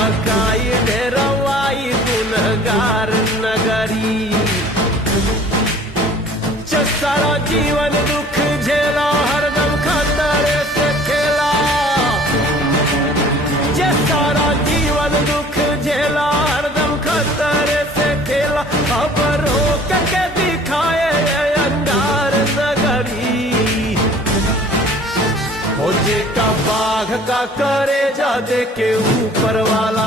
ककाई ढेरवाई गुनहगार नगरी। सारा जीवन दुख झेला, हरदम खतरे से खेला। सारा जीवन दुख झेला, हरदम खतरे से खेला। अब रोक के दिखाए अंगार नगरी। फौजे का बाघ का करे जा दे के ऊपर वाला।